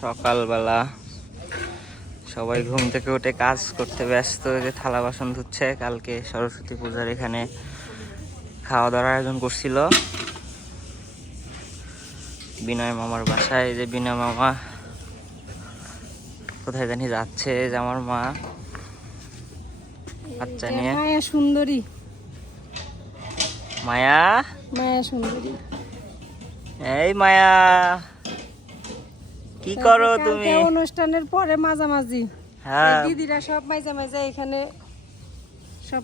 সকালবেলা সবাই ঘুম থেকে উঠে কাজ করতে ব্যস্ত, যে থালা বাসন ধুচ্ছে। কালকে সরস্বতী পূজার এখানে খাওয়া দাওয়ার আয়োজন করছিল বিনয় মামার বাসায়। যে বিনয় মামা কোথায় জানি যাচ্ছে, যে আমার মা বাচ্চা নিয়ে। মায়া সুন্দরী, মায়া মায়া সুন্দরী। এই মায়া, কি করো তুমি? অনুষ্ঠানের পরে মাঝামাঝি হ্যাঁ, দিদিরা সব মাঝে মাঝে এখানে সব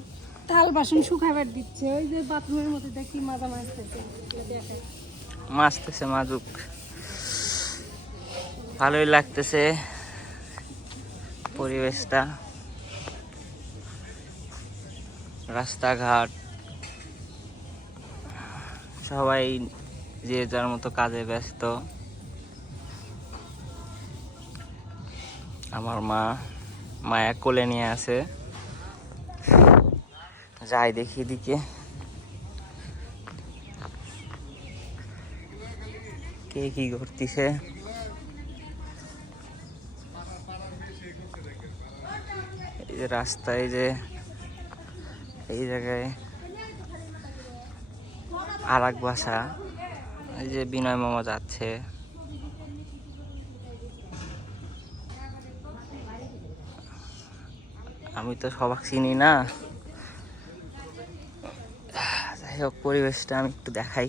থাল বাসন শুকাবার দিচ্ছে। ওই যে বাথরুমের মধ্যে দেখি মাজা মাজতেছে, মাছতেছে মাজুক। ভালোই লাগতেছে পরিবেশটা, রাস্তাঘাট সবাই যে যার মতো কাজে ব্যস্ত। আমার মায়া কোলে নিয়ে আছে। যাই দেখি এদিকে কে কি করতেছে। এই যে রাস্তায়, যে এই জায়গায় আর এক বাসা, এই যে বিনয় মামা যাচ্ছে। আমি তো সবাক চিনি না, যাই হোক পরিবেশটা আমি একটু দেখাই।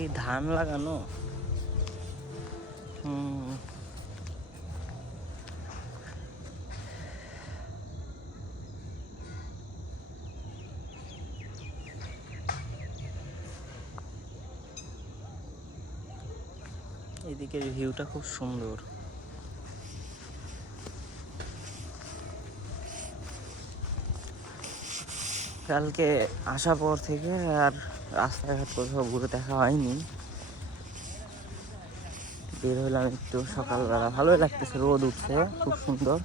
এই ধান লাগানো, এদিকের ভিউটা খুব সুন্দর। কালকে আসার পর থেকে আর রাস্তাঘাট কোথাও ঘুরে দেখা হয়নি। বের হলাম একটু সকালবেলা, ভালোই লাগতেছে, রোদ উঠছে খুব সুন্দর।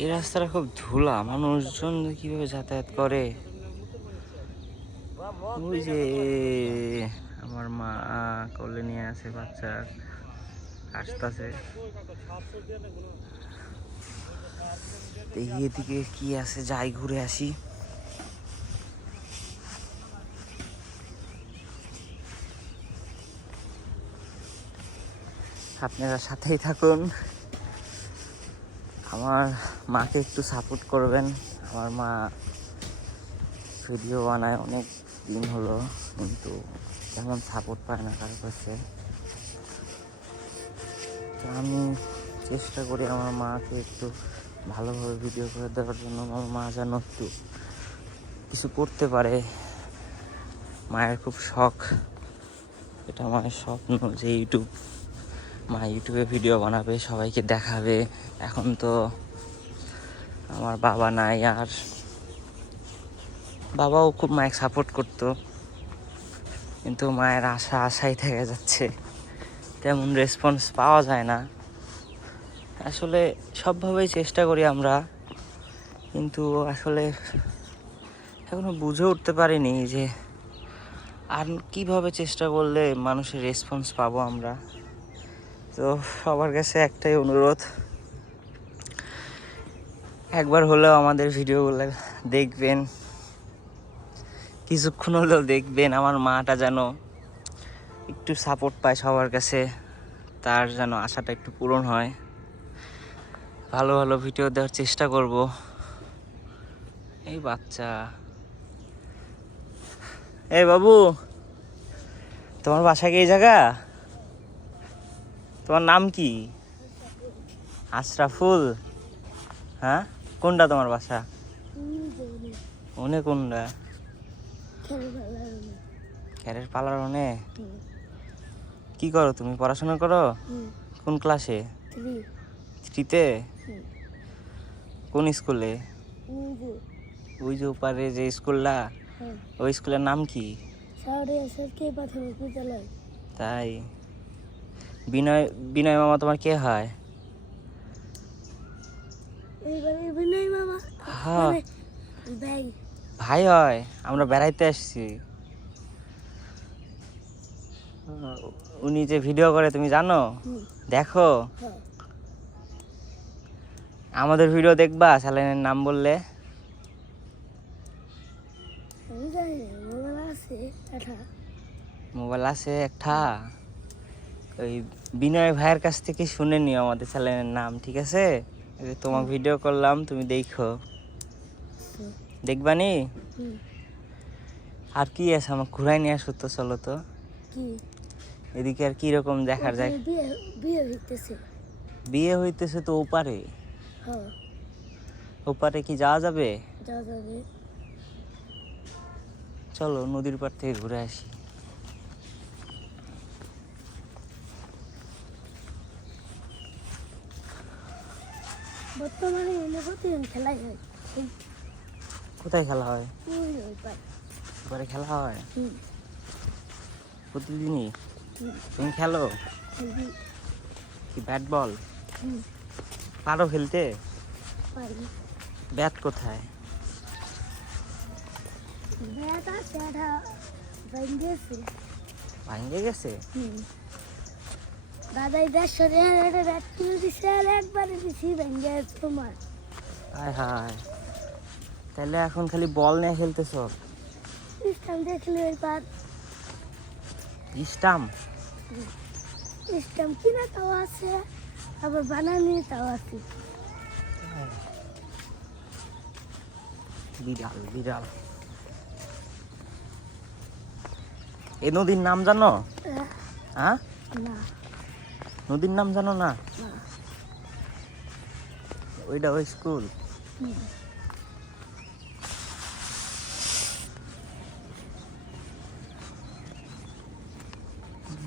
এই রাস্তাটা খুব ধুলা, মানুষজন কিভাবে যাতায়াত করে। ওই যে আমার মা কোলে নিয়ে আছে বাচ্চা, আসতেছে। দেখি এদিকে কি আছে, যাই ঘুরে আসি। আপনারা সাথেই থাকুন, আমার মাকে একটু সাপোর্ট করবেন। আমার মা ভিডিও বানায় অনেক দিন হলো, কিন্তু তেমন সাপোর্ট পায় না কারো কাছে। তো আমি চেষ্টা করি আমার মাকে একটু ভালোভাবে ভিডিও করে দেওয়ার জন্য। আমার মা যেন একটু কিছু করতে পারে। মায়ের খুব শখ, এটা মায়ের স্বপ্ন যে মা ইউটিউবে ভিডিও বানাবে, সবাইকে দেখাবে। এখন তো আমার বাবা নাই, আর বাবাও খুব মায়ের সাপোর্ট করতো, কিন্তু মায়ের আশাই থেকে যাচ্ছে, তেমন রেসপন্স পাওয়া যায় না। আসলে সবভাবেই চেষ্টা করি আমরা, কিন্তু আসলে এখনো বুঝে উঠতে পারিনি যে আর কিভাবে চেষ্টা করলে মানুষের রেসপন্স পাবো আমরা। তো সবার কাছে একটাই অনুরোধ, একবার হলেও আমাদের ভিডিওগুলো দেখবেন, কিছুক্ষণ হলেও দেখবেন। আমার মাটা যেন একটু সাপোর্ট পায় সবার কাছে, তার যেন আশাটা একটু পূরণ হয়। ভালো ভালো ভিডিও দেওয়ার চেষ্টা করব। এই বাচ্চা, এই বাবু, তোমার বাসা কি এই জায়গা? তোমার নাম কি? আশরাফুল? হ্যাঁ, কোনটা তোমার বাসা? ওনে কোনটা? খেরের পালার ওনে। কি করো তুমি? পড়াশোনা করো? কোন ক্লাসে? 3-তে? কোন স্কুলে? এই যে ওই যে ওপারে যে স্কুলটা, হ্যাঁ ওই স্কুলের নাম কি? সাউরিয়া সরকারি প্রাথমিক বিদ্যালয়। তাই? বিনয় বিনয় মামা তোমার কে হয়? এইবারে বিনয় মামা হ্যাঁ ভাই। ভাই হয়। আমরা বেড়াইতে আসছি। উনি যে ভিডিও করে তুমি জানো? দেখো। হ্যাঁ আমাদের ভিডিও দেখবা চ্যানেলের নাম বললে? আমি জানি না, মোবাইল আছে এটা। মোবাইল আছে একটা? ওই বিনয় ভাইয়ের কাছ থেকে শুনে নিও আমাদের চ্যানেলের নাম, ঠিক আছে? এই যে তোমার ভিডিও করলাম, তুমি দেখো। দেখবানি? আর কি আছে, আমার ঘুরাই নিয়ে আসো তো, চলো তো। কি এদিকে আর কি রকম দেখার যায়? বিয়ে বিয়ে হইতেছে। বিয়ে হইতেছে তো ওপারে। হ্যাঁ ওপারে কি যাওয়া যাবে? যা যাবে। চলো নদীর পাড় থেকে ঘুরে আসি। বর্তমানে এনে প্রতিদিন খেলাই হয়। কোথায় খেলা হয়? ওই ওই পাই। ওপারে খেলা হয় হুম প্রতিদিনই? হুম তুমি খেলো খেলবি। কি ব্যাট বল? হুম পারো খেলতে? পারি। ব্যাট কোথায়? ব্যাট আছে এটা ভেঙেছে। ভাঙে গেছে? হুম দাদাই 150 টাকার একটা ব্যাট কিনে দিছে আর একবারে দিছি ভেঙে গেছে তোমার। হায় হায়, তাহলে এখন খালি বল নিয়ে খেলতেছ? স্টাম্প দেখলে ওই পার স্টাম্প? স্টাম্প কিনা তাও আছে, আবার বানানি তাও আছে। বিড়াল বিড়াল। এই নদীর নাম জানো? হ্যাঁ, না নদীর নাম জানো না? না। ওইটা ওই স্কুল। হুম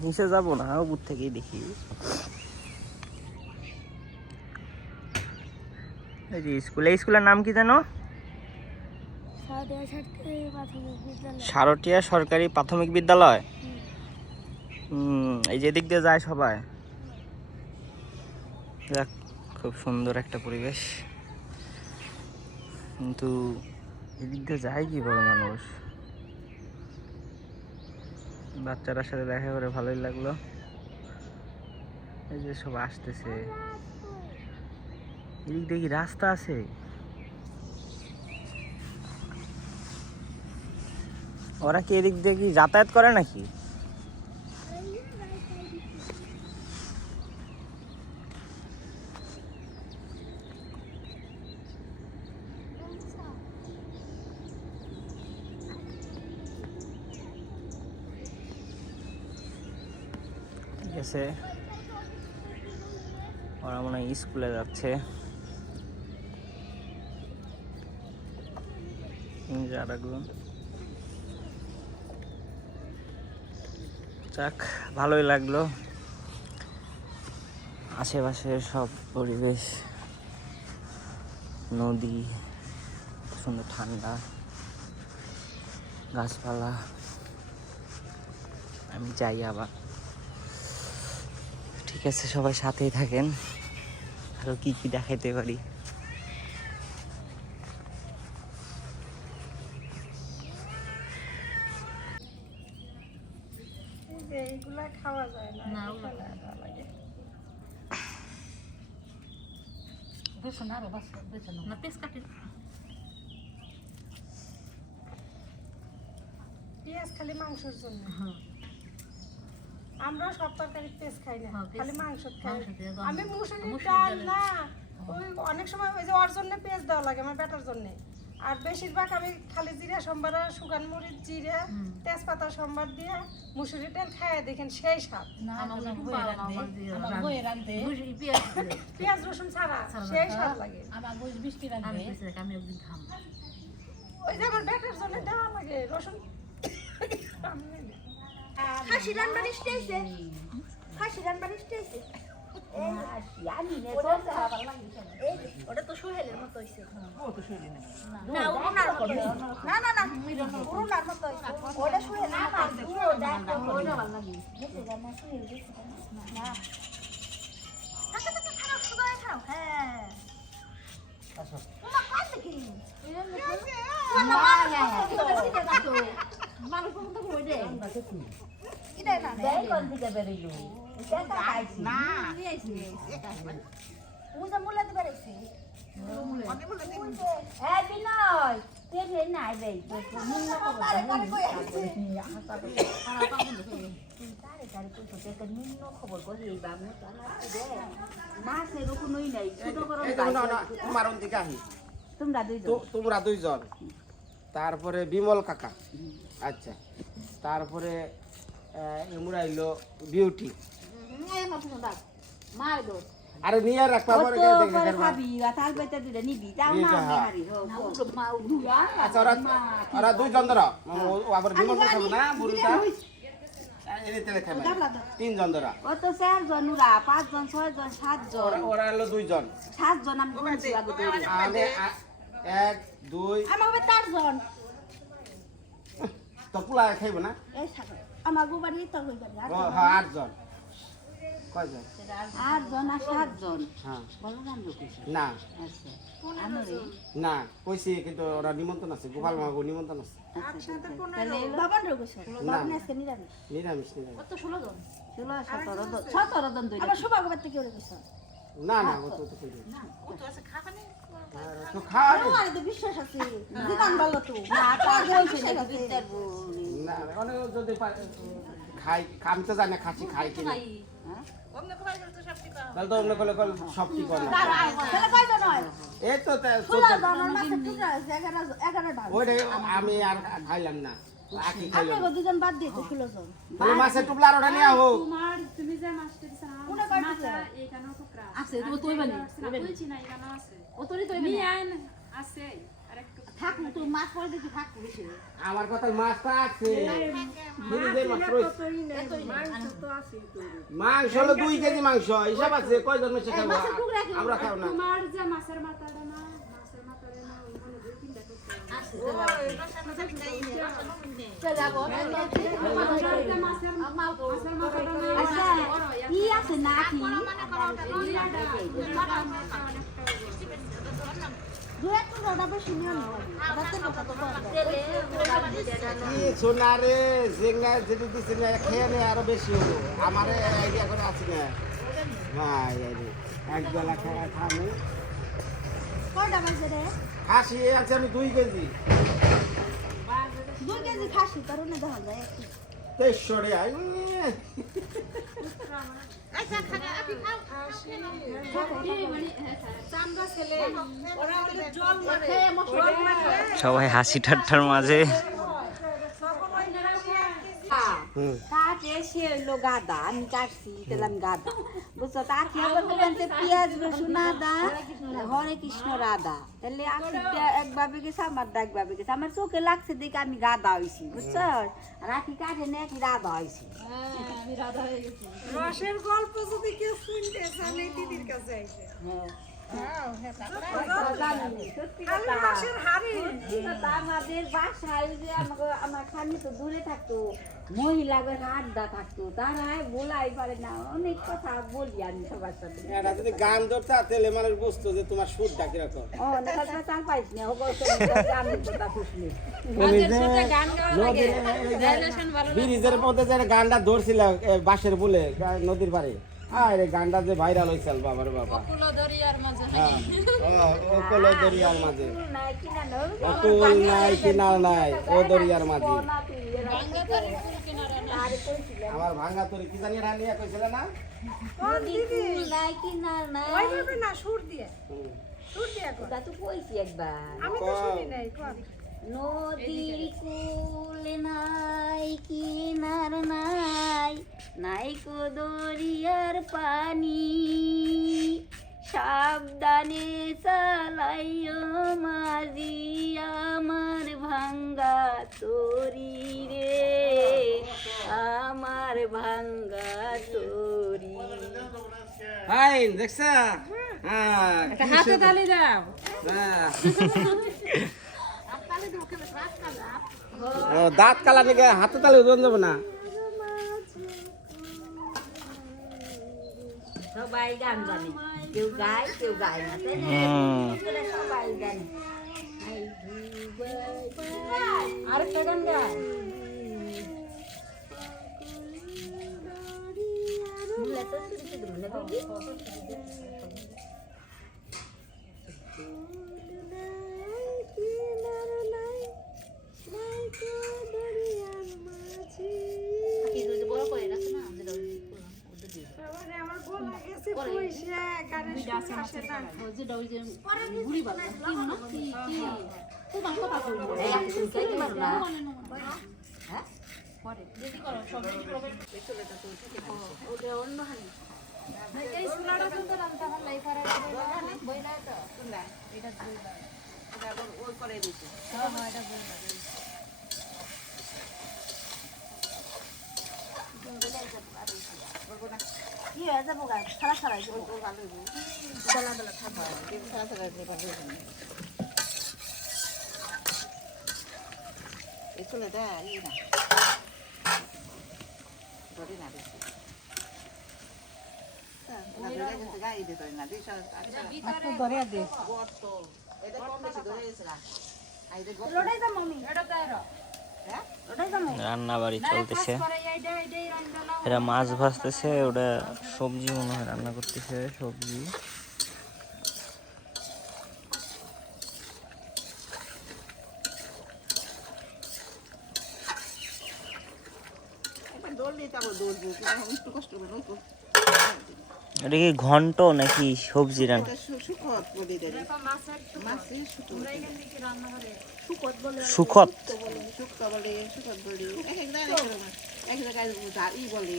নিচে যাবো না, উপর থেকেই দেখি। এই যে স্কুল, এই স্কুলের নাম কি জানো? সাউরিয়া সরকারি প্রাথমিক বিদ্যালয়। শারটিয়া সরকারি প্রাথমিক বিদ্যালয়। হুম। এই যে দিক দিয়ে যায় সবাই। দেখ, খুব সুন্দর একটা পরিবেশ, কিন্তু এদিক দিয়ে যায় কিভাবে মানুষ? বাচ্চাটার সাথে দেখা করে ভালোই লাগলো। এই যে সব আসতেছে, এদিক দিয়ে কি রাস্তা আছে? ওরা কি এদিক দিয়ে কি যাতায়াত করে নাকি? ঠিক আছে, ওরা মনে হয় স্কুলে যাচ্ছে। যাক, ভালোই লাগলো। আশেপাশের সব পরিবেশ, নদী, সুন্দর ঠান্ডা, গাছপালা। আমি যাই আবার। ঠিক আছে, সবাই সাথেই থাকেন, আরো কি কি দেখাইতে পারি। এইগুলা খাওয়া যায় না। না, ওগুলা লাগে। বেসন আরো বাস বেসন না পেস কাটি পেঁয়াজ খালি মাংসের জন্য। হ্যাঁ আমরা সব তরকারি পেঁয়াজ খাই না, হ্যাঁ, খালি পেঁয়াজ- মাংস খাই। মাংস দিয়ে গন্ধ। আমি মুসুরির মুসুরির ডাল ডালের- না, ওই অনেক সময় ওই যে ওর জন্য পেঁয়াজ দেওয়া লাগে আমার বেটার জন্য। আর বেশিরভাগ আমি খালি জিরা সম্বার, শুকান মরিচ, জিরা, তেজপাতা সম্বার দিয়ে মুসুরির ডাল খাইয়ে দেখেন সেই স্বাদ। পেঁয়াজ রসুন ছাড়া সেই স্বাদ লাগে। ওই যে আমার বেটার জন্য দেওয়া লাগে রসুন। হাসি রান বাড়ি স্টেছে হাসি রান বাড়ি স্টেছে এই না উনার মতো না না না উনার মতো ওটা শুয়ে না না পুরো দেখো ওটা ভালো লাগে দেখো না শুয়ে দেখো না আচ্ছা তো খারাপ শুধু খাও হ্যাঁ আচ্ছা তোমার কাজ কি না না মানুষ তো কই দে এটা না দেই কোন দিকে বেরিলো এটা কাইছি না নিয়েছি পূজা মুলা দিতে পারছি হ্যাঁ বিনয় কে রে নাই রে নিম্ন খবর নিম্ন খবর করি এই বাবু না সেরকমই নাই ছোট বড় তোমার দিকে আহি তোমরা দুইজন তোমরা দুইজন তারপরে বিমল কাকা আচ্ছা তারপরে এমুরা আইলো বিউটি এই মত দাও মার দো আরে নিয়ে রাখবা পরে দেখে খাবি তার বেটা দিলে নিবি তাও না হারি হো মা উড়া আচ্ছা ওরা দুইজন ধরো ও আবার বিমল খাবো না বুড়িটা এনে তেলে খাবে তিনজন ধরা ও তো 4 জন উড়া 5 জন 6 জন 7 জন ওরা হলো দুইজন 7 জন আমি গুনছি আগে ধরে আমি 1 2 আমার হবে 4 জন তো পুলা খাইব না এই সাগর আমার গোবারি তো হইবে না ও হ্যাঁ 8 জন কয়জন 8 জন আর 7 জন হ্যাঁ বলো না লোকে না আচ্ছা আমরে না কইছি কিন্তু ওরা নিমন্ত্রণ আছে গোপাল মাগো নিমন্ত্রণ আছে তাহলে বাবান রোগ আছে বাবান আজকে নিরামিষ নিরামিষ নিরামিষ কত 16 জন 17 জন দুইটা আবার সবাই গোবাতে কি হলো কইছ না না ও তো কই না ও তো আছে খাবানি তো খাওয়া আরে তো বিশ্বাস আছে দোকান ভালো তো না আগে হইছে না বিদ্যার না অনেক যদি খাই আমি তো জানি না খাচ্ছি খাই কিনা অমনে খাবার তো সব ঠিক তাহলে তো অন্য কলে সব কি করে না তাহলে কয়জন নয় এই তো 16 জন আর মাছের টুকরা আছে 11 টা ওইটা আমি আর খাইলাম না আকি খাইলাম আপনি দুজন বাদ দিয়ে তো 16 জন তাহলে মাছের টুকলা আর ওটা নিয়ে হোক তোমার তুমি যে মাছটা দিছ না কোনে কয় মাথা এখানে টুকরা আছে তো তুই বানি বলছি না এখানে আছে ও তোরই তো নিয়ে আইন আছে আরেকটু থাক তো মাছ পড়ে দেখি থাক বেশি আমার কথা মাছটা আছে ফ্রিজে মাছ রয়েছে মাংস হলো 2 কেজি মাংস হিসাব আছে কয়জন মেশে খাবো আমরা খাও না তোমার যে মাছের মাথাটা না মাছের মাথাটা না ওখানে দুই তিনটা টুকরা আছে চল যাবো মাছের মাথাটা না আচ্ছা কি আছে না কি দুই একটু রোডা বেশি নিও না রাতে কথা তো কি সোনারে জেঙ্গা যেটা দিছে না খেয়ে নে আরো বেশি হলো আমার আইডিয়া করে আছে না ভাই আরে এক বেলা খাওয়া খামু কয়টা বাজে রে খাসি আছে আমি 2 কেজি 2 কেজি খাসি তোর না দেখা যায় 2300 রে আই সবাই হাসি ঠাট্টার মাঝে কাটে সে হইলো গাদা আমি কাটছি তেলাম গাদা বুঝছো তা কি হবে বলতে পেঁয়াজ রসুন আদা হরে কৃষ্ণ রাধা তাহলে আখিটা একভাবে গেছে আমার একভাবে গেছে আমার চোখে লাগছে দেখে আমি গাদা হইছি বুঝছো রাখি কাটে নে কি রাধা হইছি রসের গল্প যদি কেউ শুনতে চান এই দিদির কাছে আইছে রসের হাড়ি আমাদের বাসায় যে আমার স্বামী তো দূরে থাকতো মহিলাদের আড্ডা থাকতো তারা বলাই পারে না অনেক কথা বলি আমি সবার সাথে এটা যদি গান ধরতা তাহলে মানুষ বুঝতো যে তোমার সুরটা কিরকম ও দেখা যায় চাল পাইস না হবো আমি কথা খুশি ব্রিজের মধ্যে যে গানটা ধরছিল বাঁশের বলে নদীর পাড়ে আরে গানটা যে ভাইরাল হইছিল বাবার বাবা কুলো দরিয়ার মাঝে হ্যাঁ ও কোলো দরিয়ার মাঝে নাই কিনা নয় অতুল নাই কিনার নাই ও দরিয়ার মাঝে গঙ্গা তারির কুল কিনারে না আর কইছিল আমার ভাঙা তোর কি জানি রানিয়া কইছিল না নাই কিনা নাই ওইভাবে না সুর দিয়ে কর। তা তো কইছি একবার আমি তো শুনি নাই কর। নদীর কুল নাই কিনার নাই নাই কো দরিয়ার পানি সাবধানে চালাইও মাঝি আমার ভাঙ্গা তরি রে আমার ভাঙ্গা তরি হাই দেখছা হ্যাঁ একটা হাতে তালি দাও হ্যাঁ। ও, দাঁত কালা নাকি হাতে তালে ওজন যাবো না। সবাই গান জানে, কেউ গায় কেউ গায় না, তাই না? এগুলো সবাই জানে। আরেকটা গান গায় মুলা তো শুনতে দিল না বাবু। তারপরে আমার গলা গেছে পয়সা গানের সুর আসে না। যেটা ওই যে বুড়ি বাবা কি না কি কি তোমার কথা কইবো এই আপনি শুনতে পারো না? হ্যাঁ পরে যদি করো সব ওটা অন্য হানি। এই সুলাটা তো রান্তা হল লাই পারে বইলা তো সুলা এটা বইলা এটা আবার ওই করে দিতে হ্যাঁ হ্যাঁ এটা বইলা কি হয়ে যাবো গাছ সারা সারা ভালো দলা দলা থাকবে সারা সারা এগুলো দেয় ই না ধরে না বেশি ধরে গেছে গাড়ি দিতে না দিস একটু ধরে দে গর্ত এটা কম বেশি ধরে গেছে না আইরে লোটাই যা মামি এটা তাইরো লোটাই যা মামি রান্না বাড়ি চলতেছে, পরে এইটা এইটাই রান্না এরা মাছ ভাজতেছে, ওটা সবজি মনে হয় রান্না করতেছে, সবজি। এটা দৌড় দিতে আবার দৌড় দিতে একটু কষ্ট করে নতুন এটা কি ঘন্ট নাকি সবজি রান্না? এটা সুখত বলে দেয় মাছের সুখত সুকত বলে সুখত শুক্তো বলে সুখত বলে এক এক জায়গায় ঝাড়ি বলে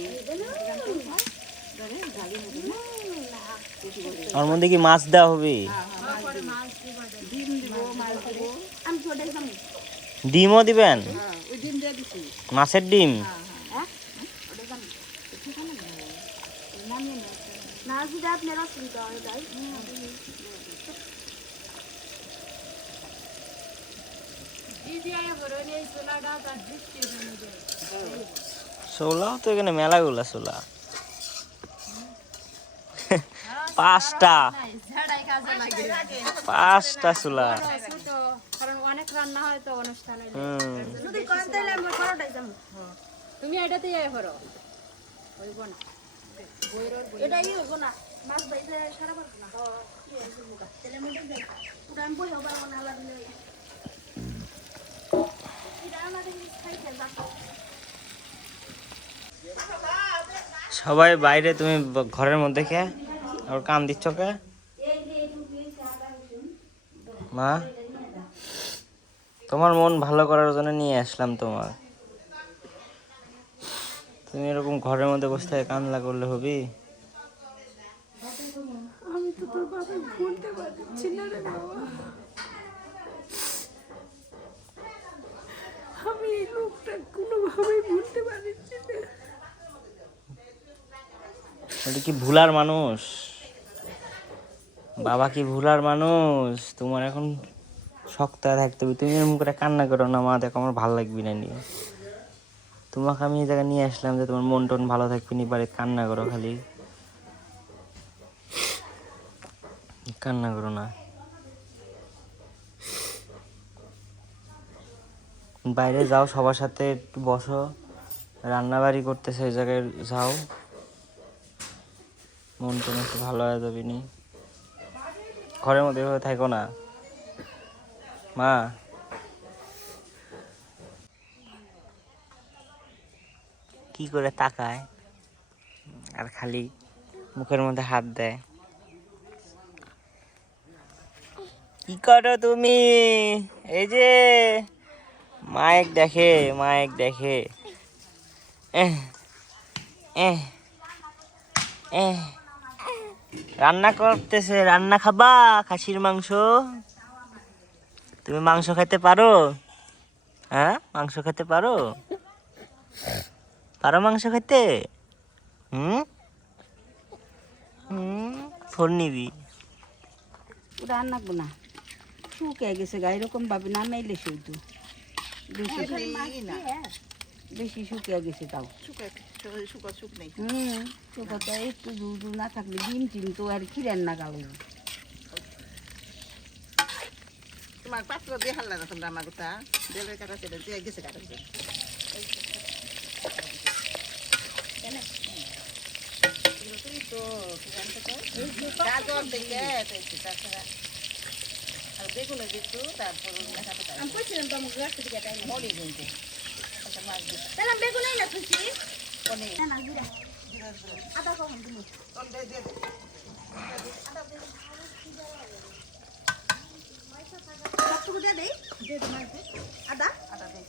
ধরে ঝাড়ি মতো বেশি বলে ওর মধ্যে কি মাছ দেওয়া হবে? ডিম দিব মাছ দিব আমি ছোটাই যাবো ডিমও দিবেন? হ্যাঁ ওই ডিম দিয়ে দিছি মাছের ডিম? ওটা যাবো না যদি আপনার অসুবিধা হয় তাই দিদি আয়া বড় নেই সুলাটা তার দৃষ্টি জন্য দে সোলাও তো এখানে মেলাগুলা সোলা, 5টা ঝাড়াই কাজে লাগে 5টা সোলা। ছোট কারণ অনেক রান্না হয় তো অনুষ্ঠানে যদি কম তাহলে আমি বড়টাই যাবো তুমি এটাতেই আয় করো হইব না এটাই হইব না মাছ বাইতে সারা পারবো না কি হয়েছে মুখা তেলের মধ্যে দেয় ওটা আমি বই হবার মনে আলা দিলে এটা আমাদের খাইতে যাবো সবাই বাইরে, তুমি ঘরের মধ্যে কে আর কান দিচ্ছ কে? মা, তোমার মন ভালো করার জন্য নিয়ে আসলাম তোমার, তুমি এরকম ঘরের মধ্যে বসে থেকে কান্না করলে হবে? আমি তো তোর বাবা ভুলতে পারছি না রে বাবা। আমি এই লোকটা কোনোভাবেই ভুলতে পারছি না। এটা কি ভুলার মানুষ? বাবা কি ভুলার মানুষ? তোমার এখন শক্ত হয়ে থাকতে হবে, তুমি এরকম করে কান্না করো না। মা দেখো আমার ভালো লাগবে না নিয়ে, তোমাকে আমি এই জায়গায় নিয়ে আসলাম যে তোমার মন টন ভালো থাকবে নি, বাড়িতে কান্না করো, খালি কান্না করো না। বাইরে যাও, সবার সাথে একটু বসো, রান্না বাড়ি করতেছে ওই জায়গায় যাও, মন টন একটু ভালো হয়ে যাবে নি, ঘরের মধ্যে এভাবে থাকো না মা। কি করে তাকায় আর খালি মুখের মধ্যে হাত দেয়। কি করো তুমি? এই যে মাইক দেখে, মাইক দেখে। রান্না করতেছে, রান্না খাবা? খাসির মাংস? তুমি মাংস খেতে পারো? হ্যাঁ, মাংস খেতে পারো? পারো মাংস খেতে? হুম হুম, ফোন নিবি? ওটা আর নাকবো না শুকিয়ে গেছে গা এরকম ভাবে নামাইলে শুধু বেশি না বেশি শুকিয়ে গেছে তাও শুক নেই শুকোতে একটু দুধ না থাকলে ডিম টিম তো আর খিরেন না গালো তোমার পাত্র দিয়ে হাল্লা না তোমরা আমার কথা দেলের কাটা ছেড়ে দিয়ে গেছে কাটা গাজর দেখে তাছাড়া আর বেগুন দিচ্ছু তারপর আমি কইছিলাম তো আমাকে রাখতে দিকে তাই মলি গুনতে মাছ দিচ্ছি তাহলে বেগুনই না খুশি অনেক না না জিরা আদা কখন তুমি সবটুকু দিয়ে দেই আদা আদা দেয়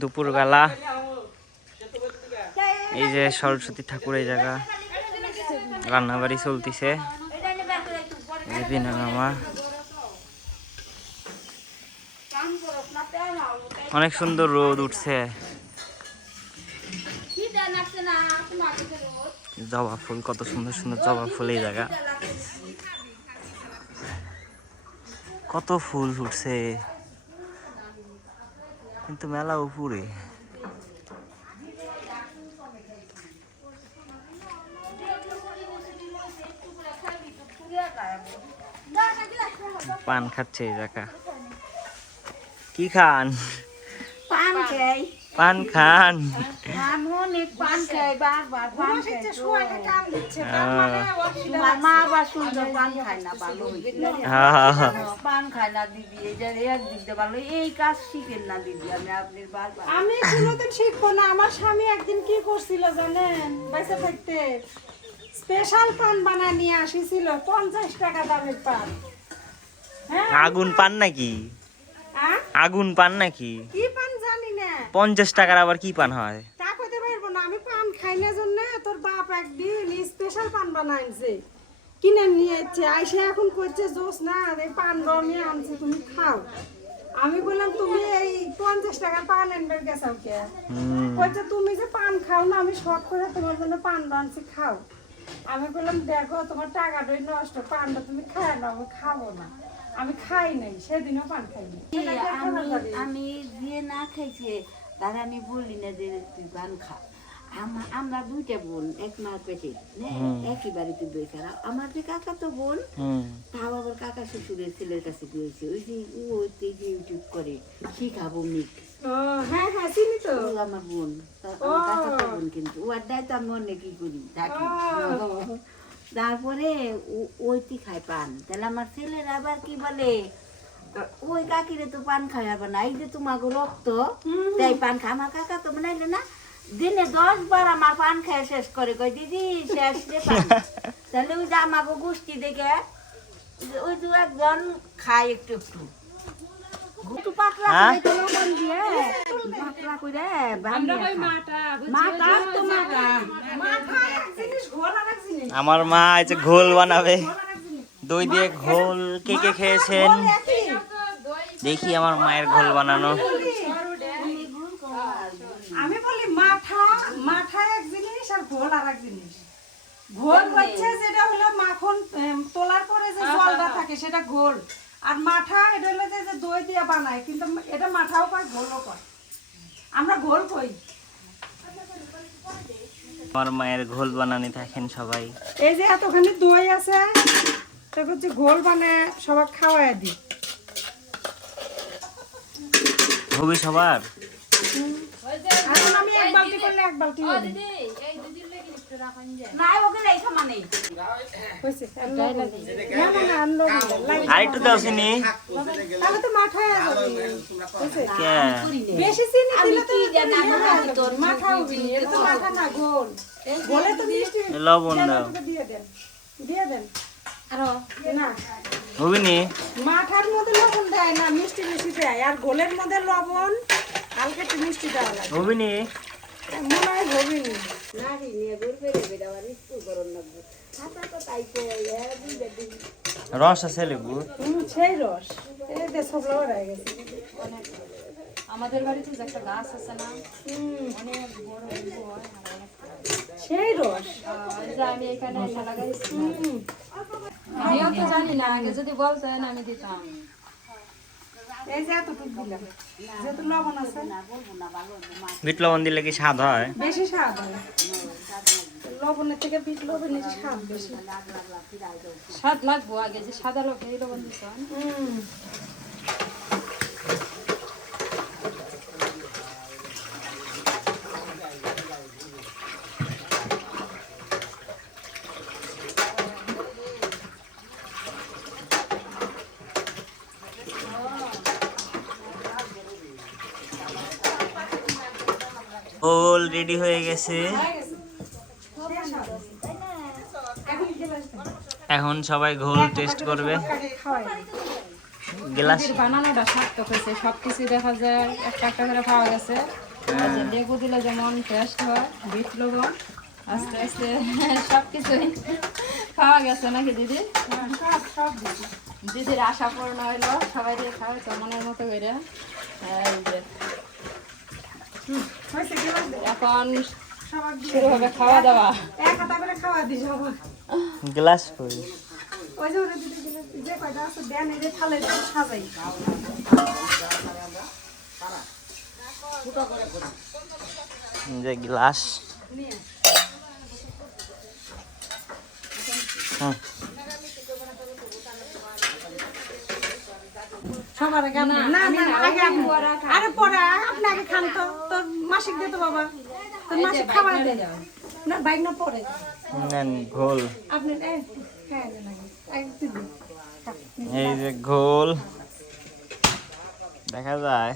দুপুরবেলা এই যে সরস্বতী ঠাকুর এই জায়গা রান্নাবাড়ি চলতিছে বিনামা অনেক সুন্দর রোদ উঠছে জবা ফুল কত সুন্দর সুন্দর জবা ফুল এই জায়গা কত ফুল ফুটছে কিন্তু মেলা উপরে পান খাচ্ছে এই জায়গা কি খান পান খাই পান খান অনেক পান খাই বারবার পান খাই শুয়াইলে কান দিচ্ছে তার মানে তোমার মা আবার সুন্দর পান খায় না ভালো পান খায় না দিদি এই যে একদিক দিয়ে ভালো এই কাজ শিখেন না দিদি আমি আপনার বারবার আমি কোনোদিন শিখবো না আমার স্বামী একদিন কি করছিল জানেন বাইসে থাকতে স্পেশাল পান বানায় নিয়ে আসিছিল 50 টাকা দামের পান হ্যাঁ আগুন পান নাকি হ্যাঁ আগুন পান নাকি কি পান জানি না 50 টাকার আবার কি পান হয় তা কইতে পারবো না আমি পান খাই না জন্য তোর বাপ একদিন স্পেশাল পান বানাইছে কিনে নিয়ে এসছে আইসা এখন কইছে জোস না এই পান নিয়ে আনছি তুমি খাও আমি বললাম তুমি এই 50 টাকা পান এনবার গেছাও কে কইছে তুমি যে পান খাও না আমি শখ করে তোমার জন্য পান বানছি খাও আমি বললাম দেখো তোমার টাকাটাই নষ্ট পানটা তুমি খায় না আমি খাবো না আমি খাই নাই সেদিনও পান খাইনি আমি যে না খাইছে তার আমি বলি না যে তুই পান খা আমরা দুইটা বোন এক মার পেটে একই বাড়িতে দুই খারা আমার যে কাকা তো বোন তাও আবার কাকা শ্বশুরের ছেলের কাছে দিয়েছে ওই যে ওতে যে ইউটিউব করে শিখাবো মিক্স হ্যাঁ হ্যাঁ চিনি তো ও আমার বোন আমার কাকা তো বোন কিন্তু ওর দায়িত্ব আমি অনেক কি করি থাকি তারপরে ওইটি খায় পান তাহলে আমার ছেলের আবার কি বলে ওই কাকিরে তো পান খাই আবার না এই যে তোমাকে রক্ত তাই পান খা আমার কাকা তো বানাইলে না দিনে 10 বার আমার পান খায় শেষ করে কই দিদি শেষ রে পান তাহলে ওই যে আমাকে গোষ্ঠী দেখে ওই দু একজন খায় একটু একটু একটু পাতলা করে তো লবণ দিয়ে পাতলা করে মাটা তো মাথা এক জিনিস ঘোল আর এক জিনিস আমার মা এই যে ঘোল বানাবে দই দিয়ে ঘোল কে কে খেয়েছেন দেখি আমার মায়ের ঘোল বানানো আমি বলি মাথা এক জিনিস আর ঘোল আর এক জিনিস ঘোল হচ্ছে যেটা হলো মাখন তোলার পরে যে জলটা থাকে সেটা ঘোল আর মাথা এটা হলো যে দই দিয়ে বানায় কিন্তু এটা মাথাও কয় ঘোলও কয় আমরা ঘোল কই আমার মায়ের ঘোল বানানি থাকেন সবাই এই যে এতখানি দই আছে তারপর হচ্ছে ঘোল বানায় সবাই খাওয়ায় দিই হবি সবার এখন আমি এক বালতি করলে এক বালতি হবে না ওকে নাই সমানে হইছে না না না আনলো আর একটু দাও চিনি তাহলে তো মাথায় যাবে হইছে কে বেশি চিনি দিলে তো কি জানি তোর মাথা উঠবে এটা তো মাথা না গোল গোলে তো মিষ্টি লবণ দাও দিয়ে দেন আরো না হবি নি মাথার মধ্যে লবণ দেয় না মিষ্টি মিষ্টি দেয় আর গোলের মধ্যে লবণ হালকা একটু মিষ্টি দেওয়া লাগে হবি নি মনে হয় হবি না নারী নিয়ে বের করে বের আবার স্কুল করন লাগবে হাতা তো তাইতে রস আছে লেবু সেই রস এই যে সব লোক হয়ে গেছে আমাদের বাড়িতে যে একটা গাছ আছে না অনেক বড় হয় আর অনেক সেই রস যে আমি এখানে এসে লাগাইছি আমিও তো জানি না আগে যদি বলতেন আমি দিতাম এই যে এতটুকু দিলাম যেহেতু লবণ আছে বিট লবণ দিলে কি স্বাদ হয়? বেশি স্বাদ হয় লবণের থেকে বিট লবণের স্বাদ বেশি স্বাদ লাগবো আগে যে সাদা লোক এই লবণ দিতাম ঘোল রেডি হয়ে গেছে। এখন সবাই ঘোল টেস্ট করবে। গ্লাস বানানোটা সার্থক হয়েছে সবকিছু দেখা যায় একটা একটা করে খাওয়া গেছে আর যে লেবু দিলে যেমন টেস্ট হয় বিট লবণ আস্তে আস্তে সবকিছুই খাওয়া গেছে নাকি দিদি? দিদির আশা পূর্ণ হইলো সবাই দিয়ে খাওয়াইতো মনের মতো করে। এই যে এখন শুরু হবে খাওয়া দাওয়া। এক হাতা করে খাওয়া দিই সবাই গ্লাস করি ওই যে ওরা দিদি যে কয়টা আছে দেন এই যে থালে সাজাই যে গ্লাস সবার আগে না না না আগে আপনি আরে পরে আপনি আগে খান তো তোর মাসিক দে তো বাবা তোর মাসিক খাবার দে না বাইক না পরে নেন ঘোল। আপনি হ্যাঁ না আগে দিদি এই যে ঘোল দেখা যায়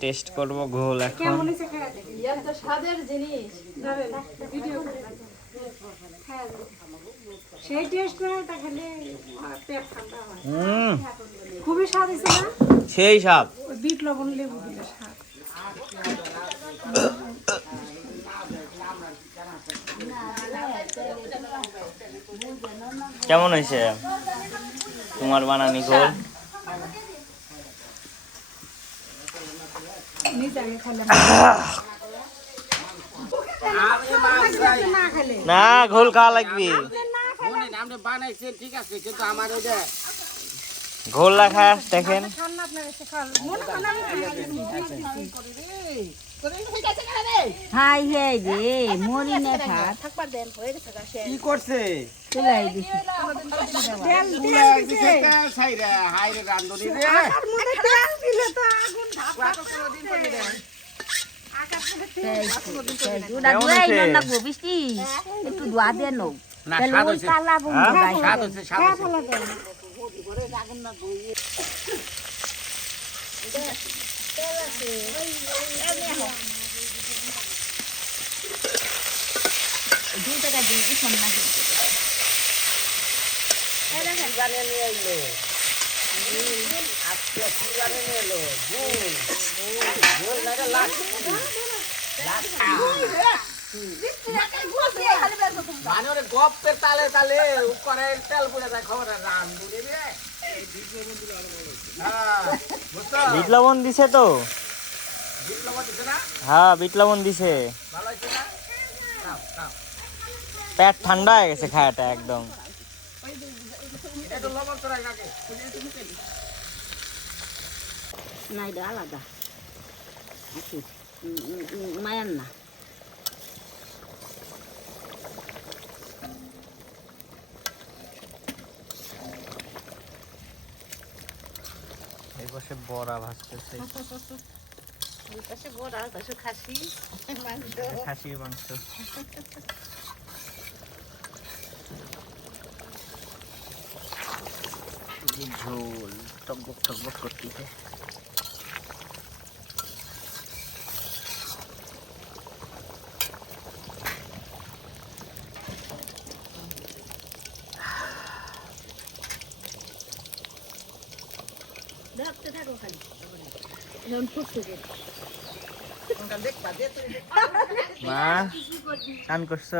টেস্ট করব ঘোল এখন। কেমন হইছে খাওয়া দেখি ইয়ার তো স্বাদের জিনিস ধরেন ভিডিও করে হ্যাঁ সেই টেস্ট করে তা খেলে পেট ঠান্ডা হয় খুবই স্বাদ হয়েছে না সেই স্বাদ। ওই বিট লবণ লেবু দিলে স্বাদ কেমন হয়েছে তোমার বানানি ঘোল? নিজে আগে খাইলাম না খেলে না ঘোল খাওয়া লাগবে। আপনি বানাইছেন ঠিক আছে, কিন্তু আমার ওই যে ঘোল রাখা দেখেন খান না আপনার এসে খান মনে করেন আমি হাই হাই রে মরি না ভাত কি করছে চলাই দিছি তেল দিছে সাইরে হাইরে রান্ধনি রে আর মনে তেল দিলে তো আগুন দুটা দুয়াই না গো বৃষ্টি একটু দোয়া দে নো না তাহলে স্বাদ ওই হইছে কালা বন্ধ গাই স্বাদ হইছে স্বাদ হইছে দুই টাকা দিই ইসন না জানে নিয়ে এলো আজকে কি জানে নিয়ে এলো গোল লাগে লাখ মানে ওরে গপ্পের তালে তালে উপরে তেল পড়ে যায় খবর রান্ধুনি রে হ্যাঁ বুঝছো বিট লবণ দিছে তো? বিট লবণ দিছে না হ্যাঁ বিট লবণ দিছে। ভালো হইছে না খাও খাও পেট ঠান্ডা হয়ে গেছে খায়াটা একদম। একটু লবণ তোরাই কাকে না এটা আলাদা মায়ান না এই পাশে বড়া ভাজতেছে খাসির মাংস। ঝোল টকবক টকবক করতেছে। দেখতে থাকো খালি এখন ফুটছে মা চান করছো?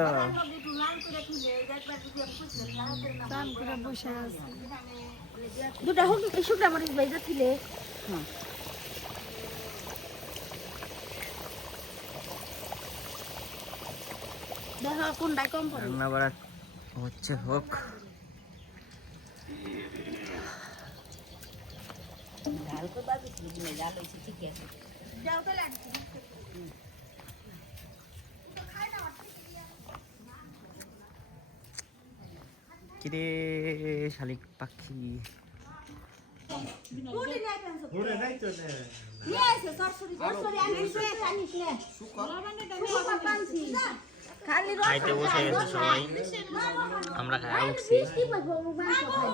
দুটা হোক শুকনা মরিচ বাইজা ছিলে দেখো কোনটা কম পড়ে রান্না বাড়া হচ্ছে হোক। ঝাল তো বাবু দিনে ঝাল হয়েছে ঠিকই আছে। যাও তো লাগছে কিরে শালিক পাখি, কোটি নাই পেনছো ঘুরে নাই তো নে নিয়ে এসে সরসরি আনিস নে সুকা পানছি খালি রস খাইতে বসে গেছে সবাই, আমরা খায়া উঠছি। কি পাবো মাংস খাই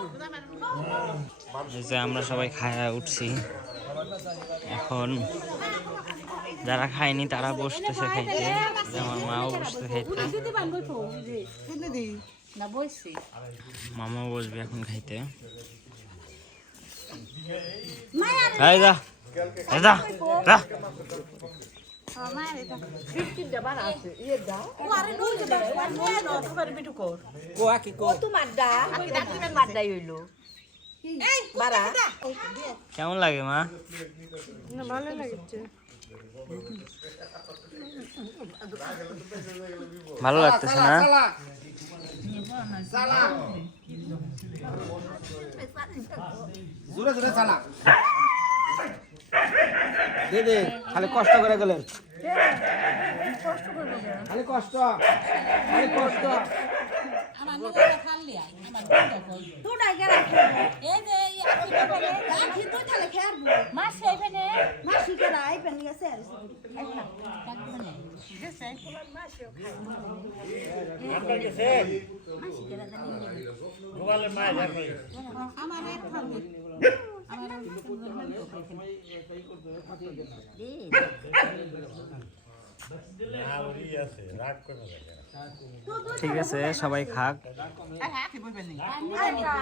এই যে আমরা সবাই খায়া উঠছি, এখন যারা খায়নি তারা বসতেছে খাইতে, যে আমার মাও বসতে খাইতে, না বইছি মামাও বসবে এখন খাইতে। মায়া এই যা এই যা যা। কেমন লাগে মা? ভালো লাগছে। ভালো লাগতেছে না? জোরে জোরে চালা দে খালি কষ্ট করে গেলেন, খালি কষ্ট খালি কষ্ট। তোটা গেরা এই যে আখি বাবারে আখি তো তালে খেয়ারবো মাছ খাইবেনে মাছ কেরা আইবেন গেছে ঠিক আছে, সবাই খাক। আচ্ছা